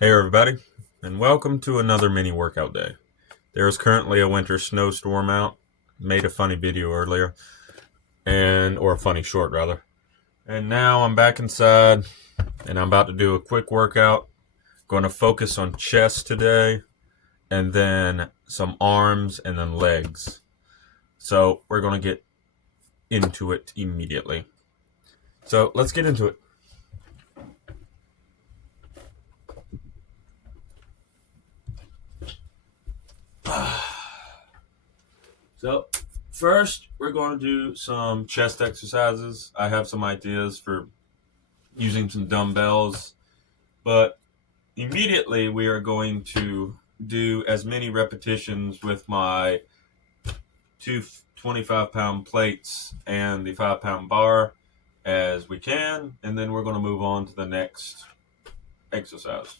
Hey everybody, and welcome to another mini workout day. There is currently a winter snowstorm out. Made a funny video earlier, or a funny short rather. And now I'm back inside, and I'm about to do a quick workout. Going to focus on chest today, and then some arms, and then legs. So we're going to get into it immediately. So let's get into it. So first, we're going to do some chest exercises. I have some ideas for using some dumbbells, but immediately we are going to do as many repetitions with my two 25-pound plates and the 5-pound bar as we can, and then we're going to move on to the next exercise.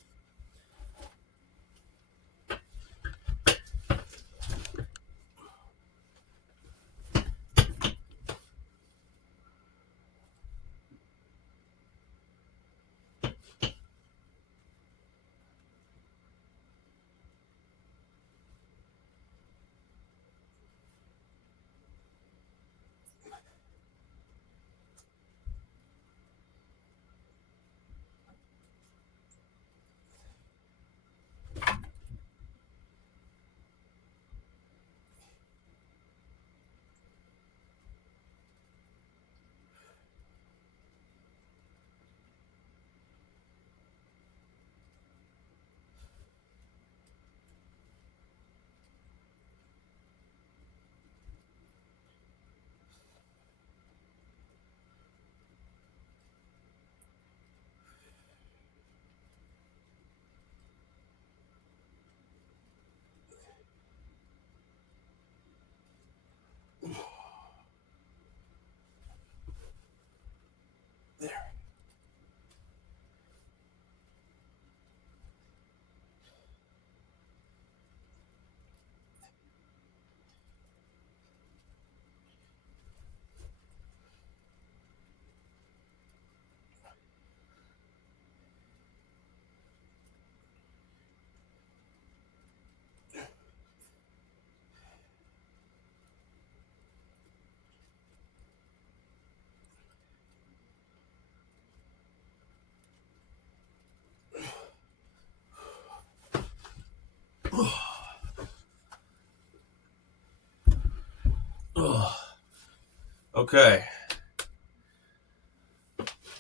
Okay,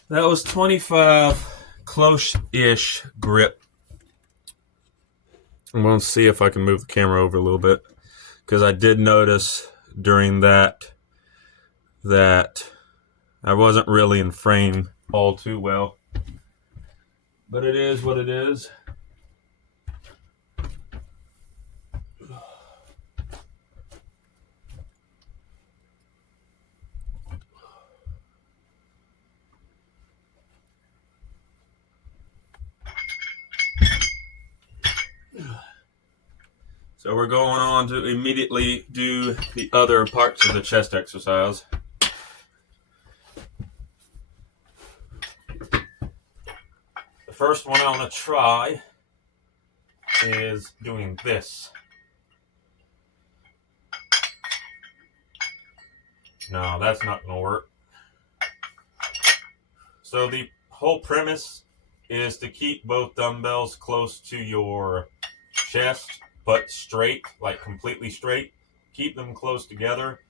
that was 25 close-ish grip. I'm going to see if I can move the camera over a little bit, because I did notice during that I wasn't really in frame all too well. But it is what it is. So we're going on to immediately do the other parts of the chest exercise. The first one I want to try is doing this. No, that's not going to work. So the whole premise is to keep both dumbbells close to your chest, but straight, like completely straight. Keep them close together,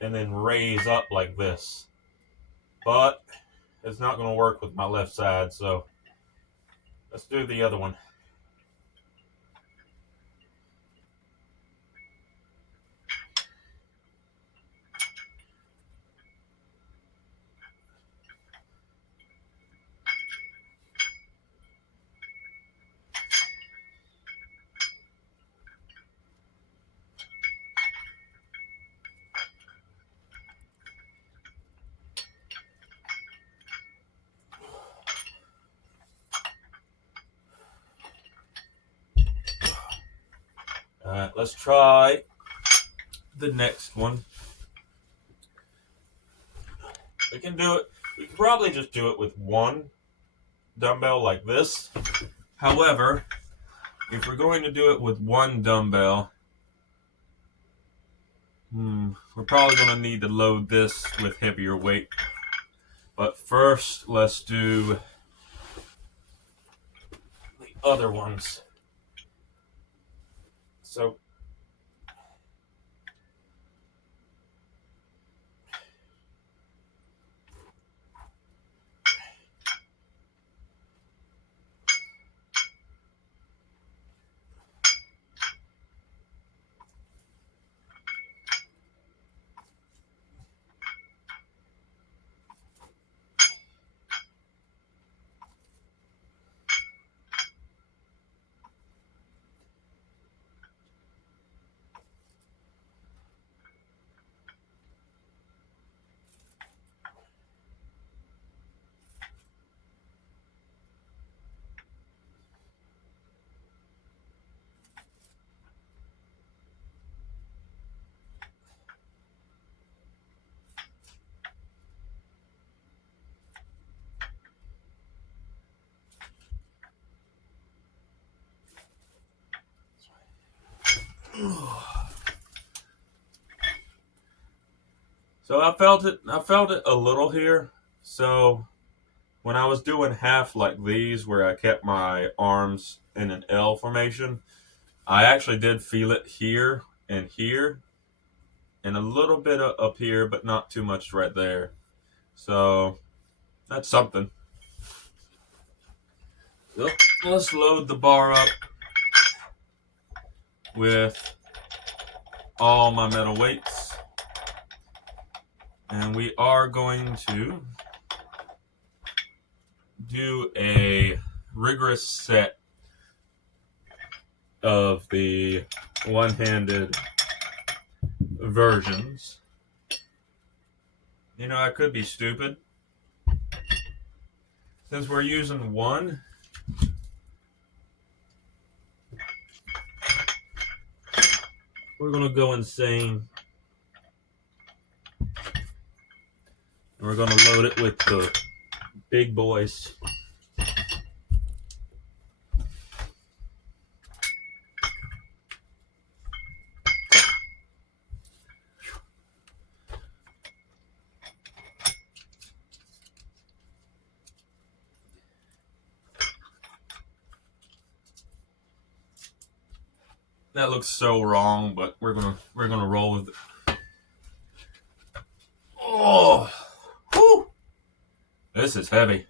and then raise up like this. But it's not going to work with my left side, so let's do the other one. All right, let's try the next one. We can probably just do it with one dumbbell like this, However, if we're going to do it with one dumbbell, we're probably going to need to load this with heavier weight. But first, let's do the other ones. So, I felt it. I felt it a little here. So when I was doing half like these, where I kept my arms in an L formation, I actually did feel it here, and a little bit up here, but not too much right there. So that's something. So let's load the bar up with all my metal weights. And we are going to do a rigorous set of the one-handed versions. You know, I could be stupid. Since we're using one, we're going to go insane. And we're going to load it with the big boys. That looks so wrong, but we're gonna roll with it. Oh, whew. This is heavy.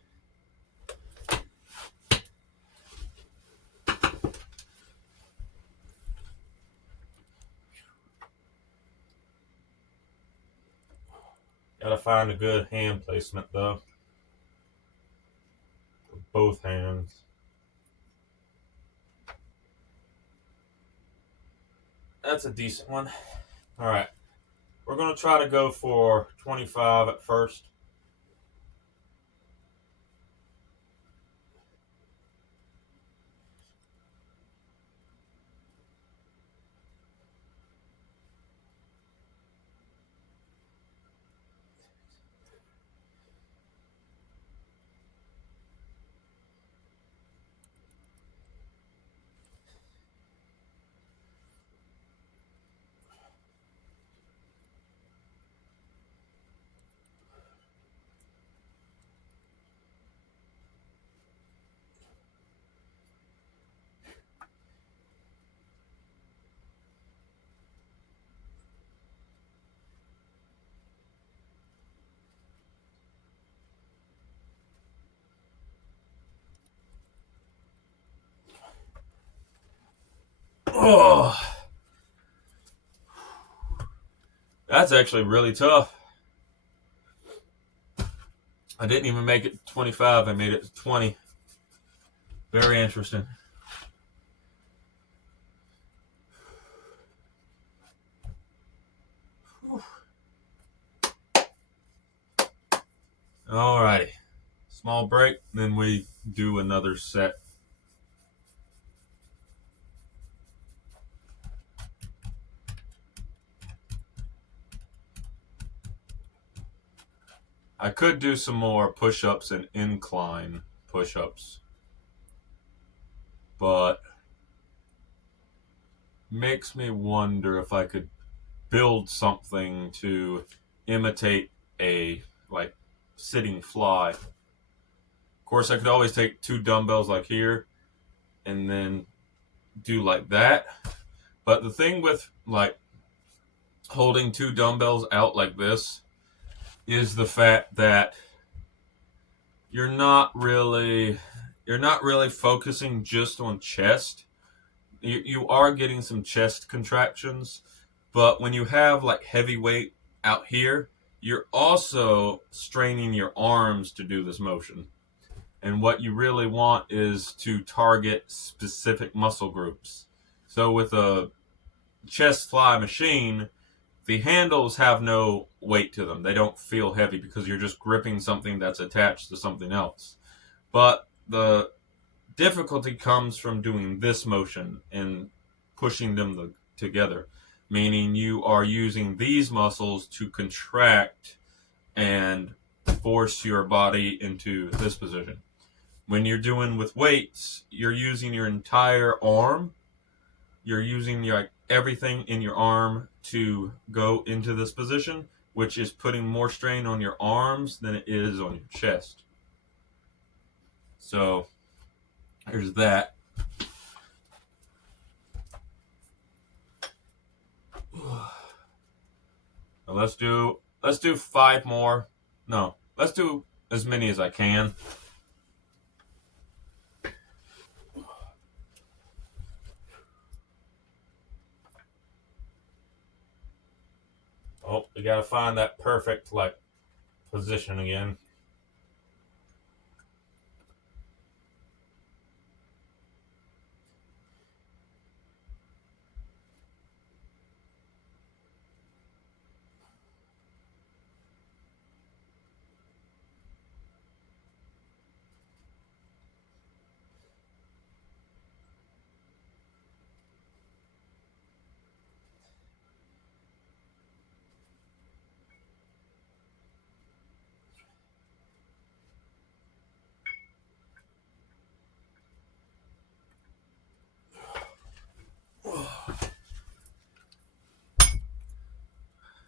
Gotta find a good hand placement though. With both hands. That's a decent one. All right. We're going to try to go for 25 at first. Oh, that's actually really tough. I didn't even make it to 25. I made it to 20. Very interesting. Alrighty. Small break, then we do another set. I could do some more push-ups and incline push-ups. but makes me wonder if I could build something to imitate a like sitting fly. Of course, I could always take 2 dumbbells like here and then do like that. But the thing with like holding 2 dumbbells out like this is the fact that you're not really focusing just on chest. You are getting some chest contractions, but when you have like heavy weight out here, you're also straining your arms to do this motion. And what you really want is to target specific muscle groups. So with a chest fly machine, the handles have no weight to them. They don't feel heavy because you're just gripping something that's attached to something else. But the difficulty comes from doing this motion and pushing them together, meaning you are using these muscles to contract and force your body into this position. When you're doing with weights, you're using your entire arm. You're using everything in your arm to go into this position, which is putting more strain on your arms than it is on your chest. So there's that. Now let's do 5 more. No, let's do as many as I can. Oh, we gotta find that perfect position again.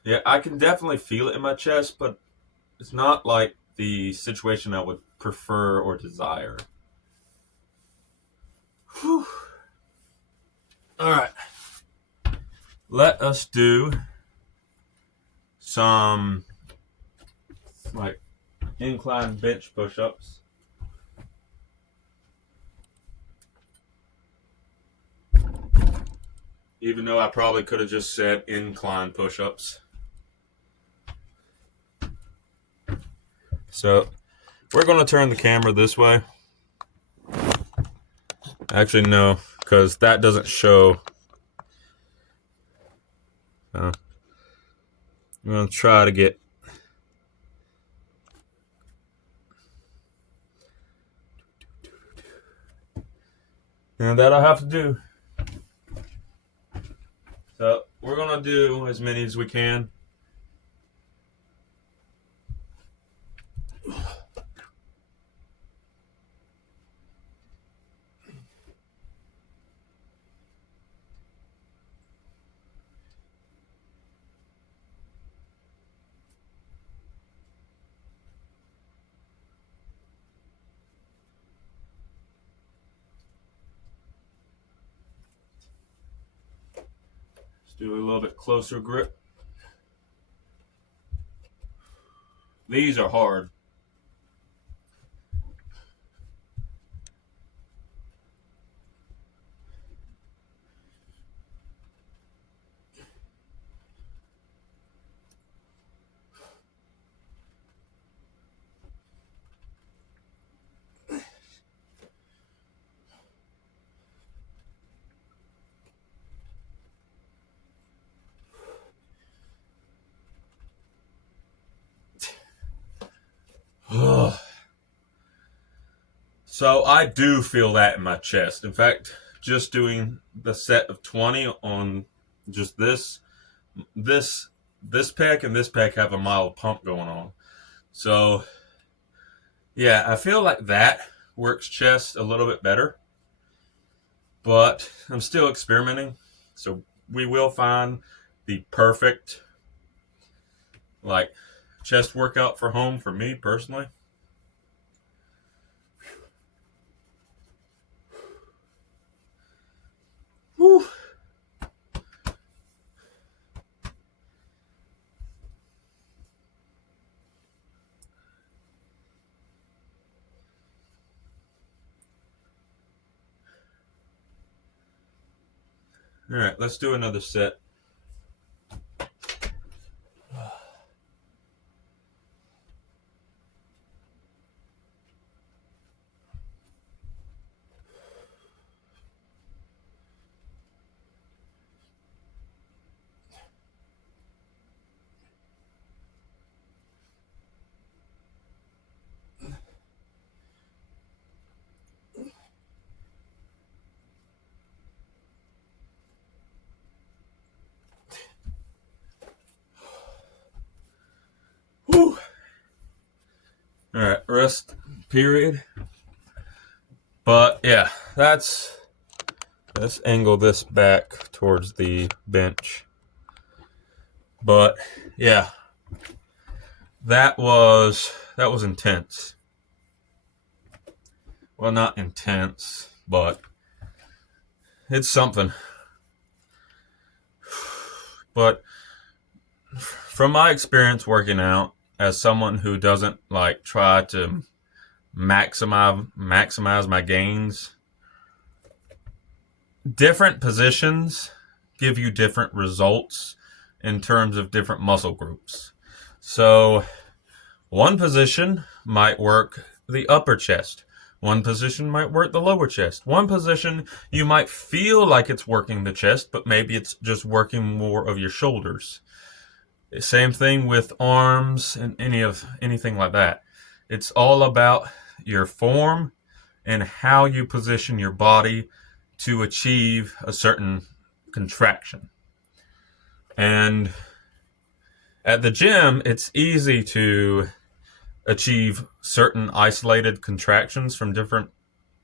Yeah, I can definitely feel it in my chest, but it's not like the situation I would prefer or desire. Whew. All right. Let us do some incline bench push-ups. Even though I probably could have just said incline push-ups. So we're going to turn the camera this way. Actually, no, because that doesn't show. I'm going to try to get. And that I'll have to do. So we're going to do as many as we can. Do a little bit closer grip. These are hard. So I do feel that in my chest. In fact, just doing the set of 20 on just this pec and this pec have a mild pump going on. So yeah, I feel like that works chest a little bit better. but I'm still experimenting. So we will find the perfect like chest workout for home for me personally. Whew. All right, let's do another set. Whew. All right, rest period. But yeah, let's angle this back towards the bench. But yeah, that was intense. Well, not intense, but it's something. But from my experience working out, as someone who doesn't like try to maximize my gains, different positions give you different results in terms of different muscle groups. So one position might work the upper chest. One position might work the lower chest. One position you might feel like it's working the chest, but maybe it's just working more of your shoulders. Same thing with arms and anything like that. It's all about your form and how you position your body to achieve a certain contraction. And at the gym, it's easy to achieve certain isolated contractions from different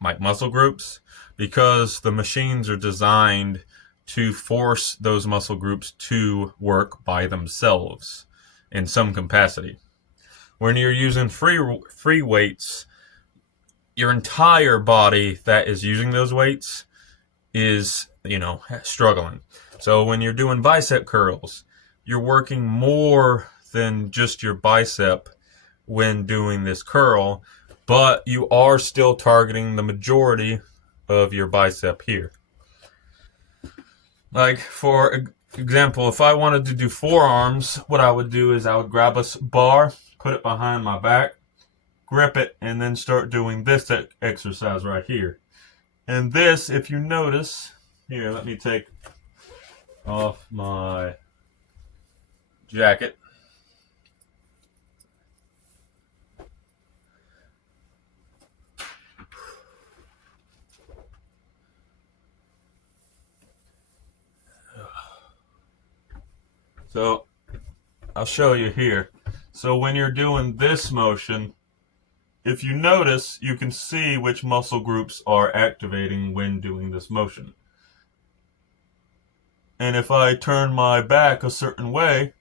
like muscle groups because the machines are designed to force those muscle groups to work by themselves in some capacity. When you're using free weights, your entire body that is using those weights is, struggling. So when you're doing bicep curls, you're working more than just your bicep when doing this curl, but you are still targeting the majority of your bicep here. Like, for example, if I wanted to do forearms, what I would do is I would grab a bar, put it behind my back, grip it, and then start doing this exercise right here. And this, if you notice, here, let me take off my jacket. So I'll show you here. So when you're doing this motion, if you notice, you can see which muscle groups are activating when doing this motion. And if I turn my back a certain way,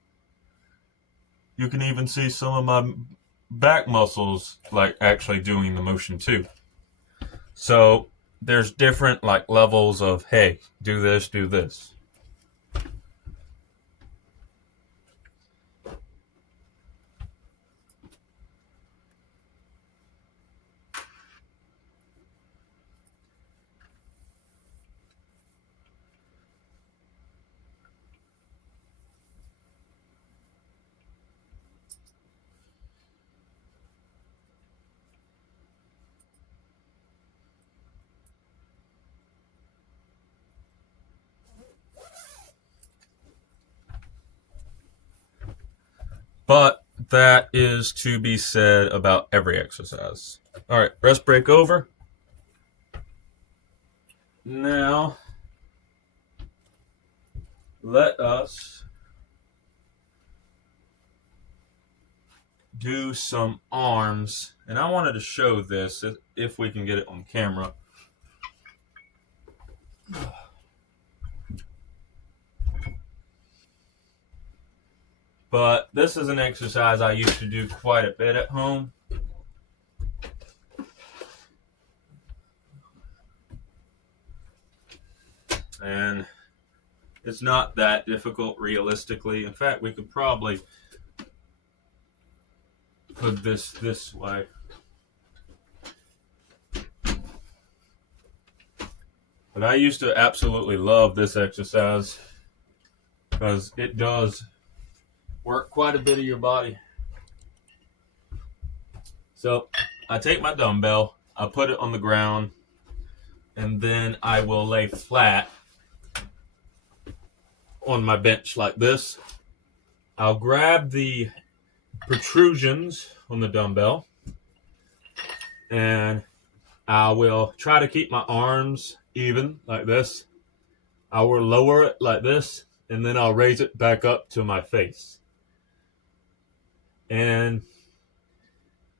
you can even see some of my back muscles like actually doing the motion too. So there's different like levels of, hey, do this, do this. But that is to be said about every exercise. All right, rest break over. Now, let us do some arms. And I wanted to show this if we can get it on camera. But this is an exercise I used to do quite a bit at home. And it's not that difficult realistically. In fact, we could probably put this way. But I used to absolutely love this exercise because it does work quite a bit of your body. So I take my dumbbell, I put it on the ground, and then I will lay flat on my bench like this. I'll grab the protrusions on the dumbbell, and I will try to keep my arms even like this. I will lower it like this, and then I'll raise it back up to my face. And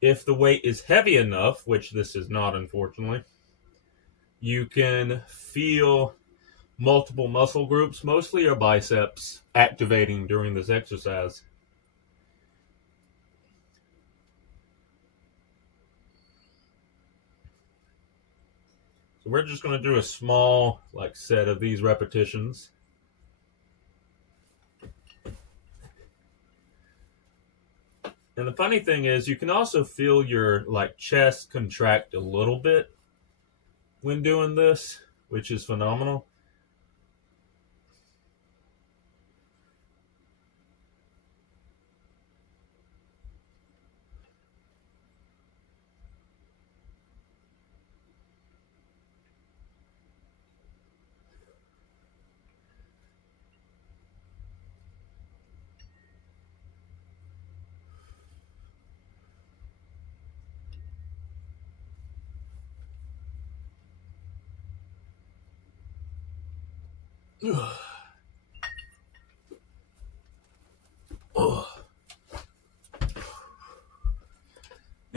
if the weight is heavy enough, which this is not, unfortunately, you can feel multiple muscle groups, mostly your biceps, activating during this exercise. So we're just going to do a small set of these repetitions. And the funny thing is, you can also feel your chest contract a little bit when doing this, which is phenomenal.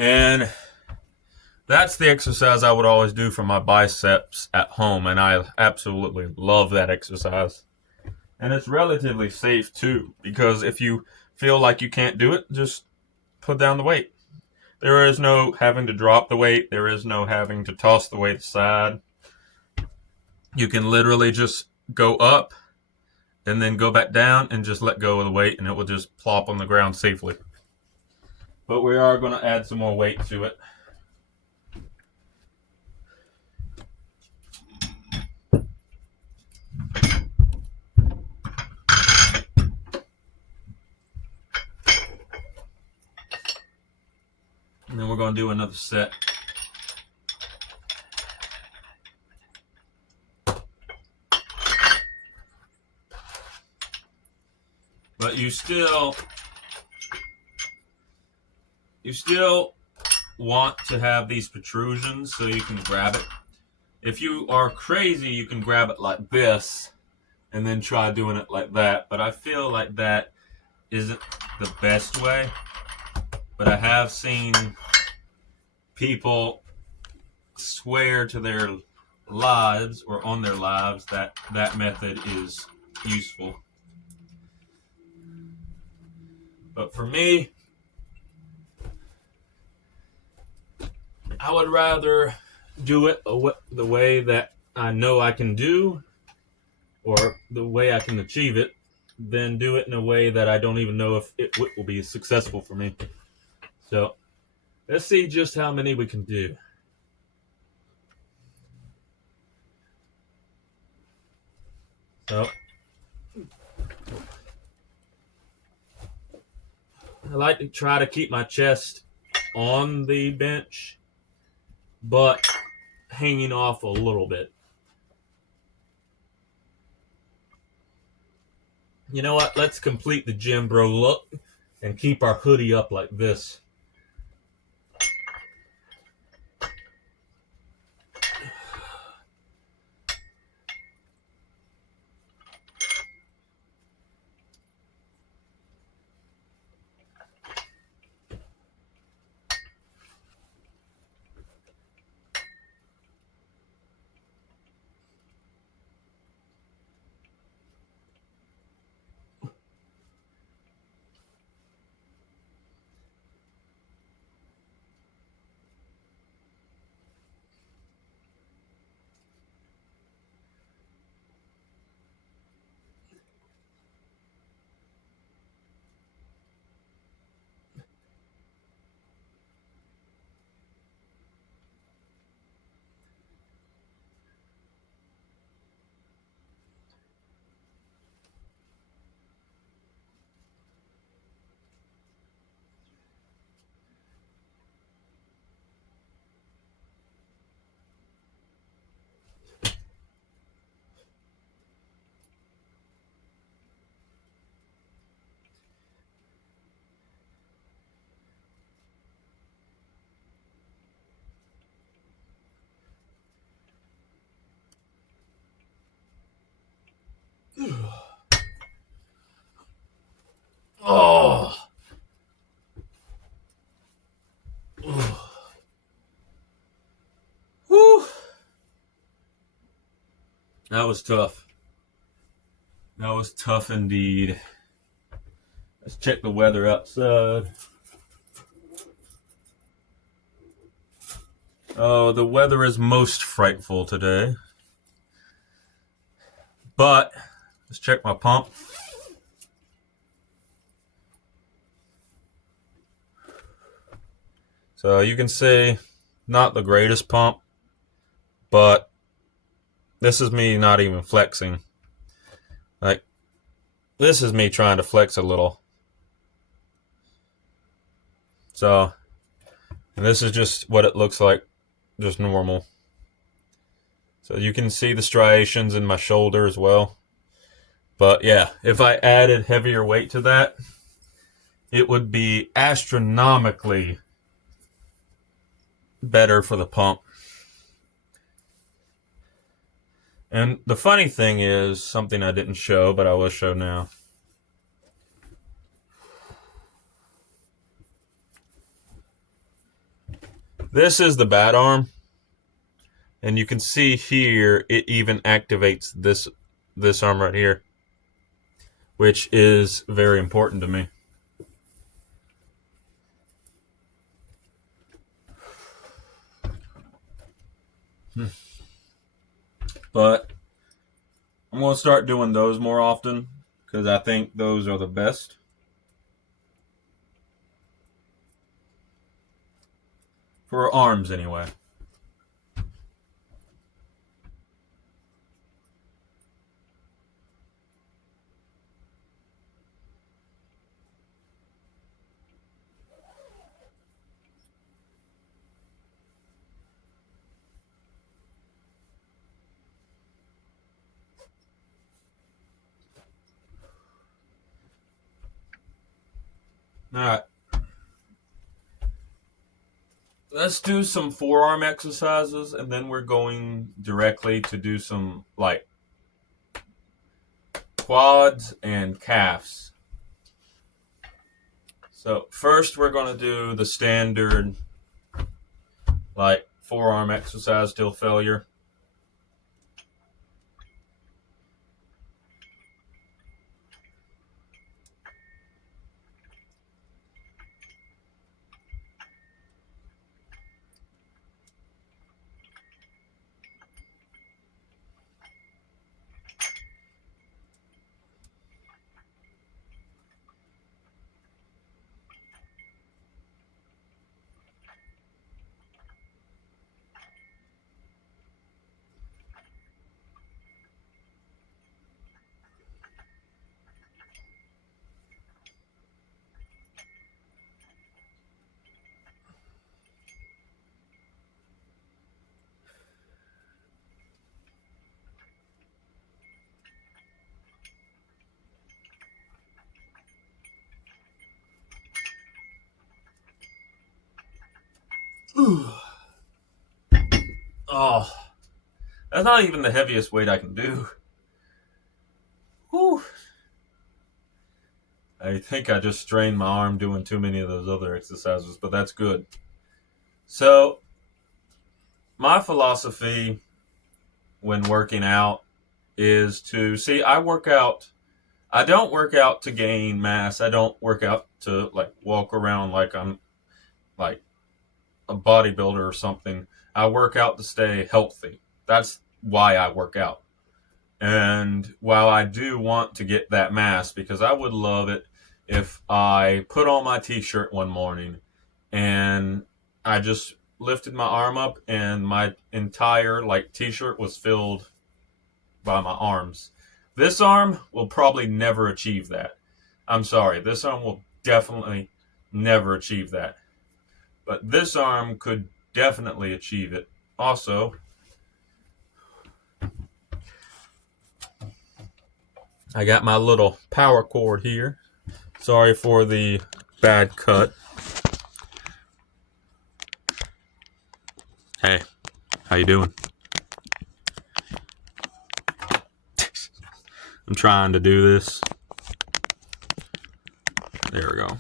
And that's the exercise I would always do for my biceps at home, and I absolutely love that exercise. And it's relatively safe too, because if you feel like you can't do it, just put down the weight. There is no having to drop the weight. There is no having to toss the weight aside. You can literally just go up and then go back down and just let go of the weight, and it will just plop on the ground safely. But we are going to add some more weight to it. And then we're going to do another set. But you still want to have these protrusions so you can grab it. If you are crazy, you can grab it like this and then try doing it like that. But I feel like that isn't the best way. But I have seen people swear to their lives or on their lives that that method is useful. But for me, I would rather do it the way that I know I can do, or the way I can achieve it, than do it in a way that I don't even know if it will be successful for me. So let's see just how many we can do. So I like to try to keep my chest on the bench, but hanging off a little bit. You know what? Let's complete the gym bro look and keep our hoodie up like this. That was tough. That was tough indeed. Let's check the weather outside. Oh, the weather is most frightful today. But let's check my pump. So you can see, not the greatest pump, but this is me not even flexing. Like, this is me trying to flex a little. So, and this is just what it looks like, just normal. So you can see the striations in my shoulder as well. But yeah, if I added heavier weight to that, it would be astronomically better for the pump. And the funny thing is, something I didn't show, but I will show now. This is the bat arm. And you can see here, it even activates this arm right here, which is very important to me. But I'm going to start doing those more often because I think those are the best. For arms, anyway. All right. Let's do some forearm exercises, and then we're going directly to do some like quads and calves. So first we're going to do the standard like forearm exercise till failure. Oh, that's not even the heaviest weight I can do. Whew. I think I just strained my arm doing too many of those other exercises, but that's good. So, my philosophy when working out is to see, I don't work out to gain mass. I don't work out to like walk around like I'm like a bodybuilder or something. I work out to stay healthy. That's why I work out. And while I do want to get that mass, because I would love it if I put on my t-shirt one morning and I just lifted my arm up and my entire like t-shirt was filled by my arms. This arm will probably never achieve that. I'm sorry, this arm will definitely never achieve that. But this arm could definitely achieve it. Also, I got my little power cord here. Sorry for the bad cut. Hey, how you doing? I'm trying to do this. There we go.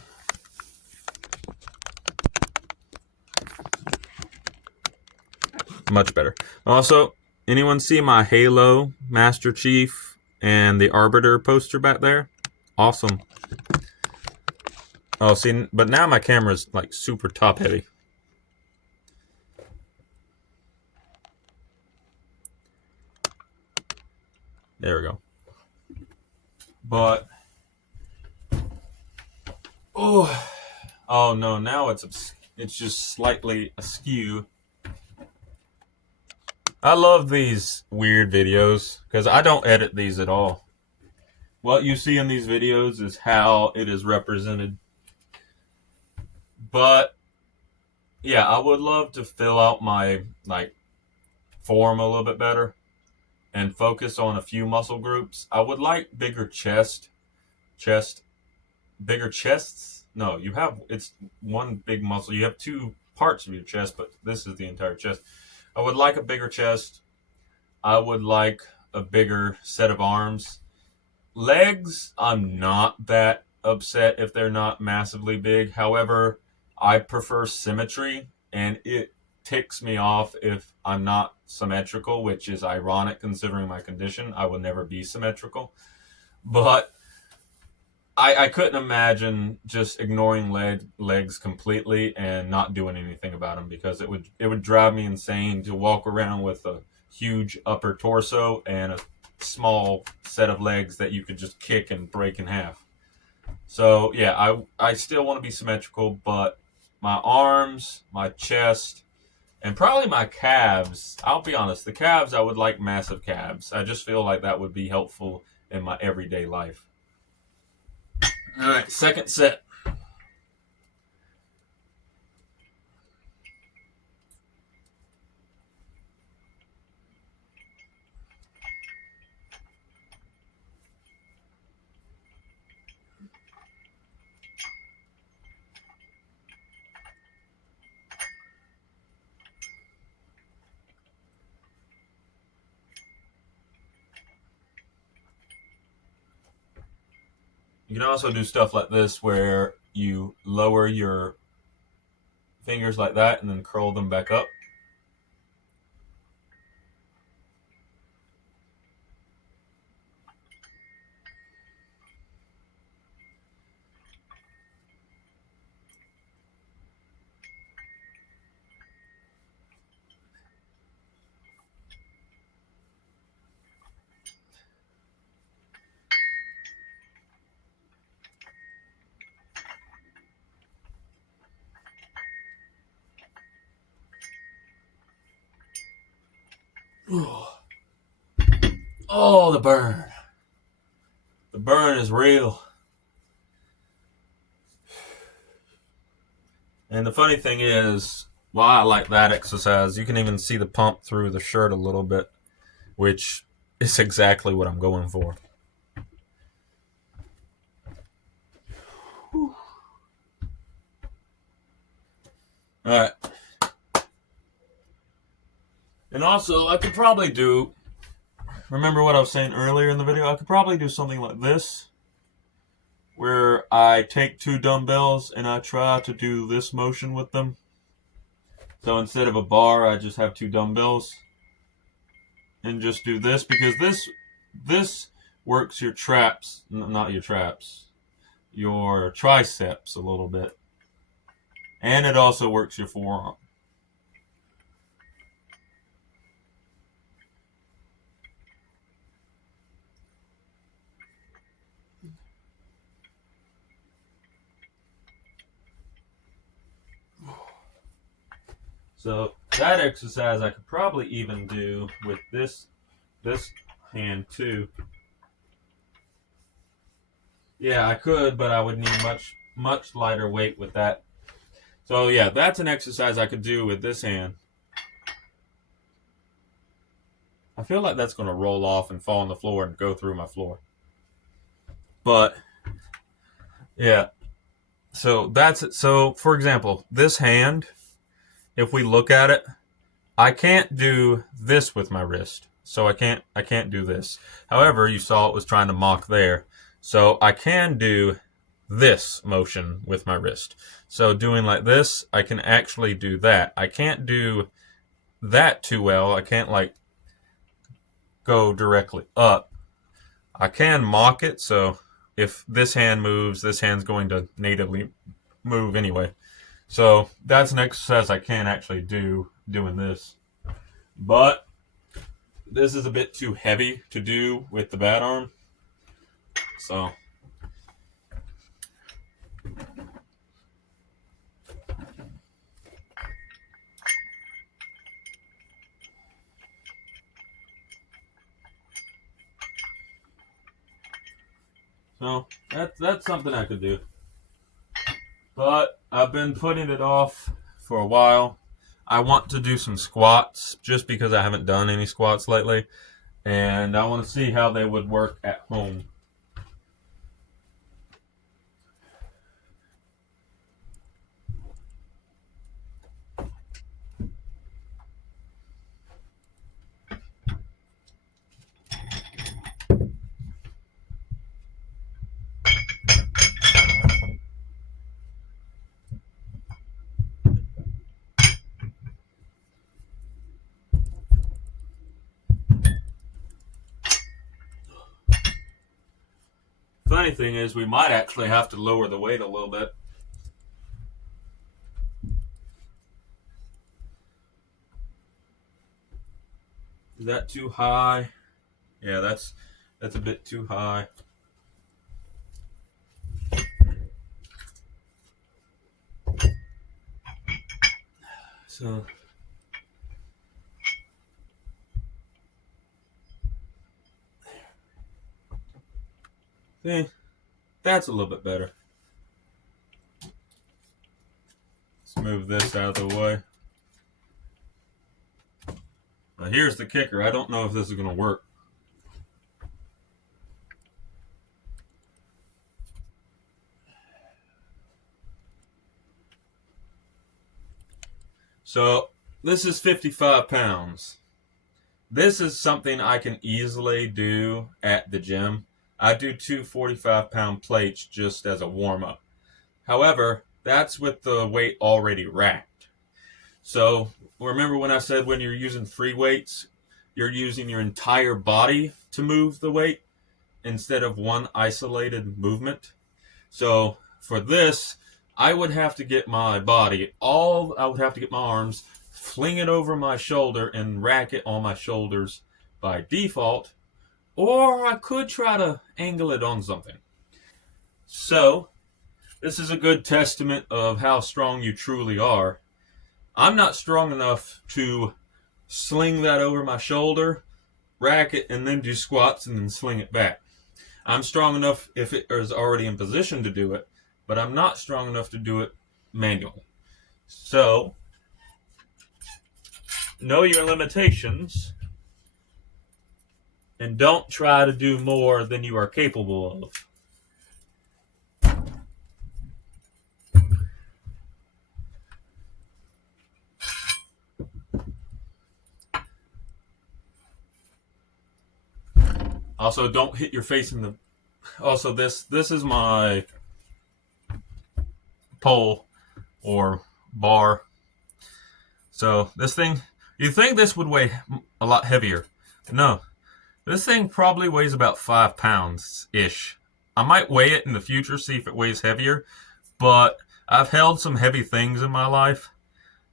Much better. Also, Anyone see my Halo Master Chief and the Arbiter poster back there? Awesome. Oh, see, but now my camera's like super top heavy. There we go. But oh no, now it's just slightly askew. I love these weird videos because I don't edit these at all. What you see in these videos is how it is represented. But yeah, I would love to fill out my form a little bit better and focus on a few muscle groups. I would like bigger bigger chests. No, it's one big muscle. You have two parts of your chest, but this is the entire chest. I would like a bigger chest. I would like a bigger set of arms. Legs, I'm not that upset if they're not massively big. However, I prefer symmetry, and it ticks me off if I'm not symmetrical, which is ironic considering my condition. I will never be symmetrical. But I couldn't imagine just ignoring legs completely and not doing anything about them, because it would drive me insane to walk around with a huge upper torso and a small set of legs that you could just kick and break in half. So yeah, I still want to be symmetrical, but my arms, my chest, and probably my calves. I'll be honest, the calves, I would like massive calves. I just feel like that would be helpful in my everyday life. All right, second set. You can also do stuff like this where you lower your fingers like that and then curl them back up. Oh, the burn. The burn is real. And the funny thing is, why I like that exercise, you can even see the pump through the shirt a little bit, which is exactly what I'm going for. All right. And also, I could probably remember what I was saying earlier in the video? I could probably do something like this, where I take two dumbbells and I try to do this motion with them. So instead of a bar, I just have two dumbbells and just do this, because this works your traps, not your traps, your triceps a little bit. And it also works your forearm. So that exercise I could probably even do with this hand too. Yeah, I could, but I would need much lighter weight with that. So yeah, that's an exercise I could do with this hand. I feel like that's going to roll off and fall on the floor and go through my floor. But yeah, so for example, this hand, if we look at it, I can't do this with my wrist. So I can't do this. However, you saw it was trying to mock there. So I can do this motion with my wrist. So doing like this, I can actually do that. I can't do that too well. I can't go directly up. I can mock it, so if this hand moves, this hand's going to natively move anyway. So that's an exercise I can actually do doing this. But this is a bit too heavy to do with the bat arm. So that's something I could do. But I've been putting it off for a while. I want to do some squats just because I haven't done any squats lately. And I want to see how they would work at home. Funny thing is, we might actually have to lower the weight a little bit. Is that too high? Yeah, that's a bit too high. So see, that's a little bit better. Let's move this out of the way. Now here's the kicker. I don't know if this is going to work. So this is 55 pounds. This is something I can easily do at the gym. I do two 45-pound plates just as a warm-up. However, that's with the weight already racked. So remember when I said when you're using free weights, you're using your entire body to move the weight instead of one isolated movement. So for this, I would have to get my body, I would have to get my arms, fling it over my shoulder and rack it on my shoulders by default, or I could try to angle it on something. So this is a good testament of how strong you truly are. I'm not strong enough to sling that over my shoulder, rack it, and then do squats and then sling it back. I'm strong enough if it is already in position to do it, but I'm not strong enough to do it manually. So, know your limitations and don't try to do more than you are capable of. Also, don't hit your face in the... Also, this is my pole or bar. So this thing, you'd think this would weigh a lot heavier. No, this thing probably weighs about 5 pounds-ish. I might weigh it in the future, see if it weighs heavier, but I've held some heavy things in my life,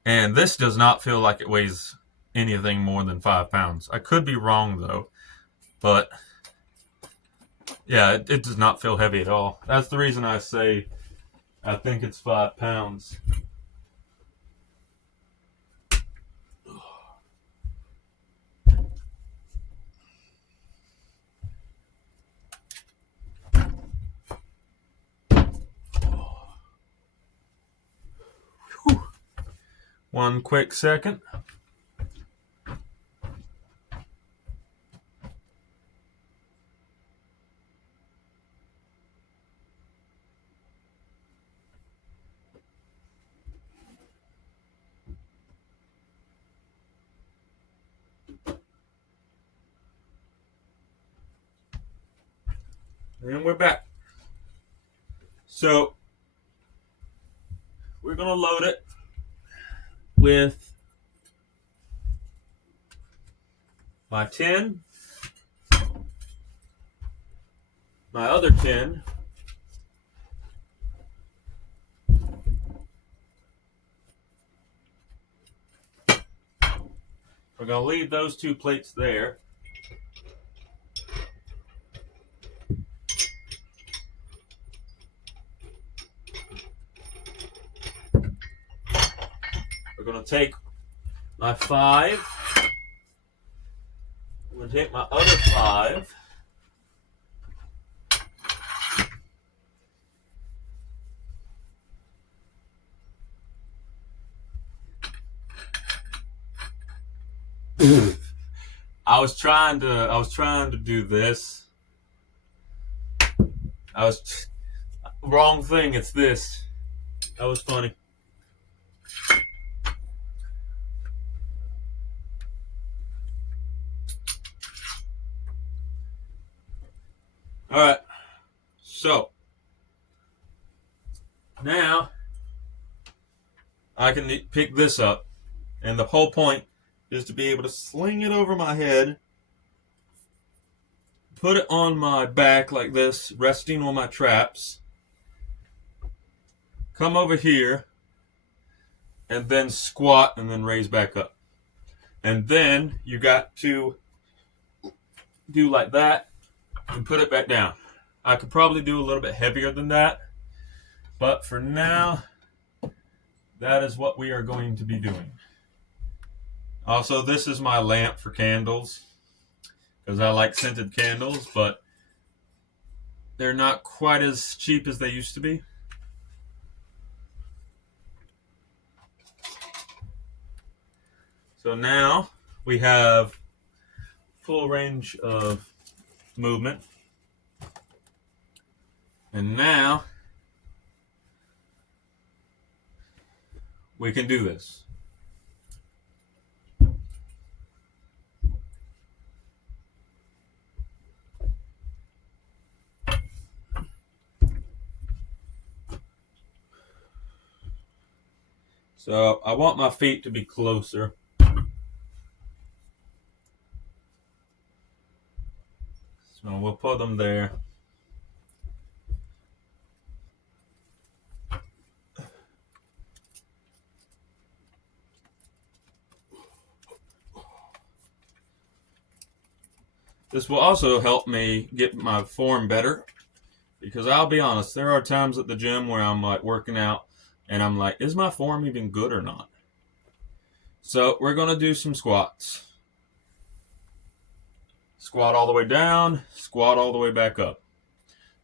and this does not feel like it weighs anything more than 5 pounds. I could be wrong, though, but yeah, it does not feel heavy at all. That's the reason I say I think it's 5 pounds. One quick second. And we're back. So, we're going to load it with my 10 my other tin, we're going to leave those 2 plates there. We're going to take my 5. I'm going to take my other 5. I was trying to do this. Wrong thing, it's this. That was funny. Alright. So now I can pick this up, and the whole point is to be able to sling it over my head, put it on my back like this, resting on my traps, come over here, and then squat and then raise back up. And then you got to do like that and put it back down. I could probably do a little bit heavier than that, but for now, that is what we are going to be doing. Also, this is my lamp for candles, because I like scented candles, but they're not quite as cheap as they used to be. So now we have full range of movement. And now we can do this. So I want my feet to be closer. So we'll put them there. This will also help me get my form better, because I'll be honest, there are times at the gym where I'm like working out and I'm like, is my form even good or not? So we're going to do some squats. Squat all the way down, squat all the way back up.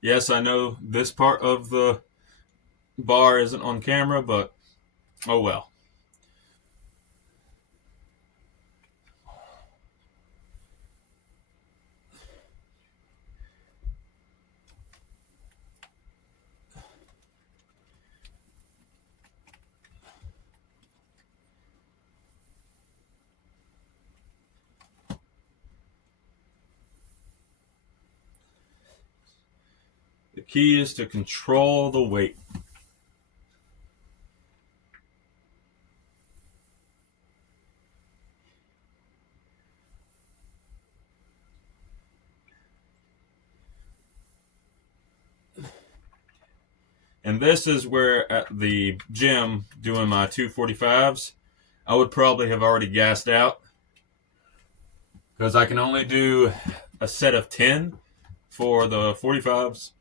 Yes, I know this part of the bar isn't on camera, but oh well. The key is to control the weight. And this is where at the gym doing my 245s, I would probably have already gassed out, because I can only do a set of 10 for the 45s.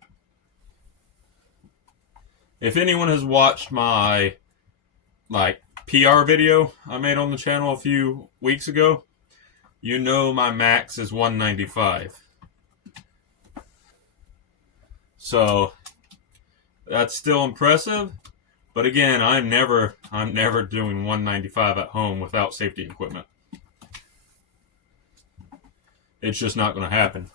If anyone has watched my PR video I made on the channel a few weeks ago, you know my max is 195. So that's still impressive, but again, I'm never doing 195 at home without safety equipment. It's just not going to happen.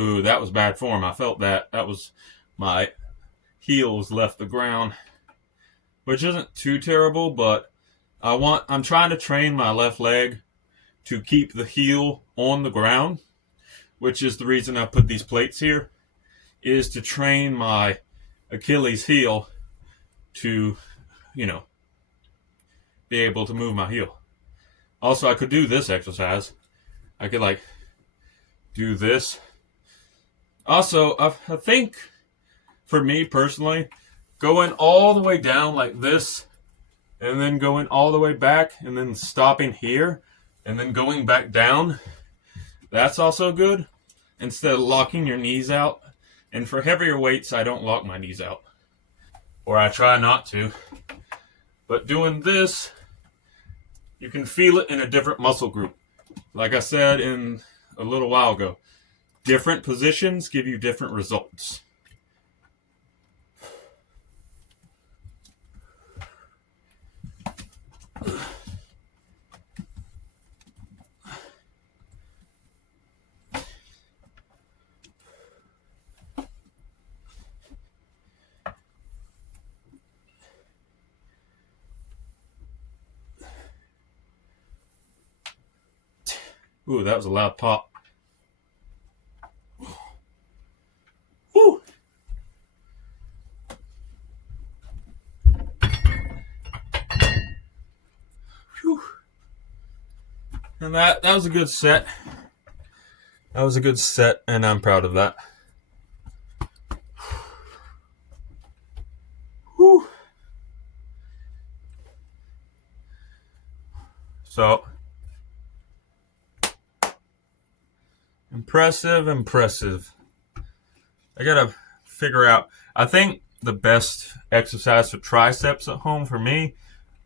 Ooh, that was bad form. I felt that. That was my heels left the ground, which isn't too terrible, but I'm trying to train my left leg to keep the heel on the ground, which is the reason I put these plates here, is to train my Achilles heel to, be able to move my heel. Also, I could do this exercise. I could do this. Also, I think for me personally, going all the way down like this, and then going all the way back, and then stopping here, and then going back down, that's also good. Instead of locking your knees out. And for heavier weights, I don't lock my knees out. Or I try not to. But doing this, you can feel it in a different muscle group. Like I said in a little while ago, different positions give you different results. Ooh, that was a loud pop. Woo! Whew. And that was a good set. That was a good set, and I'm proud of that. Whew. So, impressive. I gotta figure out. I think the best exercise for triceps at home for me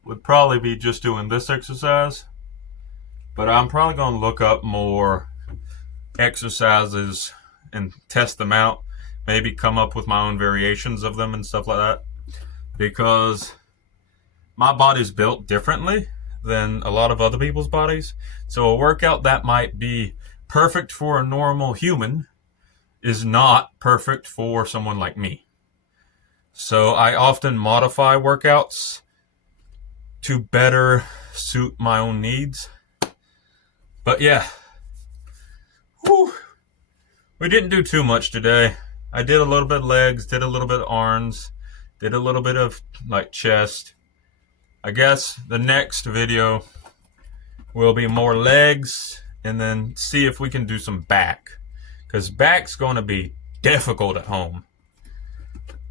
would probably be just doing this exercise. But I'm probably gonna look up more exercises and test them out. Maybe come up with my own variations of them and stuff like that. Because my body's built differently than a lot of other people's bodies. So a workout that might be perfect for a normal human is not perfect for someone like me. So I often modify workouts to better suit my own needs. But yeah. Whew. We didn't do too much today. I did a little bit of legs, did a little bit of arms, did a little bit of chest. I guess the next video will be more legs, and then see if we can do some back, because back's going to be difficult at home.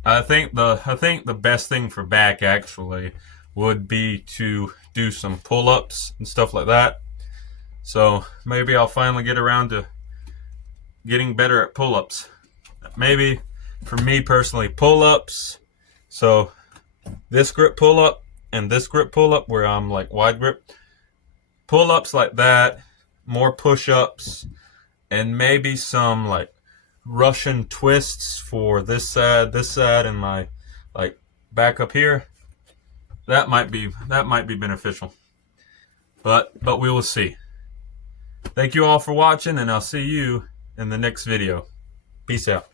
I think the best thing for back actually would be to do some pull-ups and stuff like that. So maybe I'll finally get around to getting better at pull-ups. Maybe for me personally, pull-ups. So this grip pull-up and this grip pull-up where I'm wide grip. Pull-ups like that, more push-ups, and maybe some Russian twists for this side, and my back up here. That might be beneficial. But we will see. Thank you all for watching, and I'll see you in the next video. Peace out.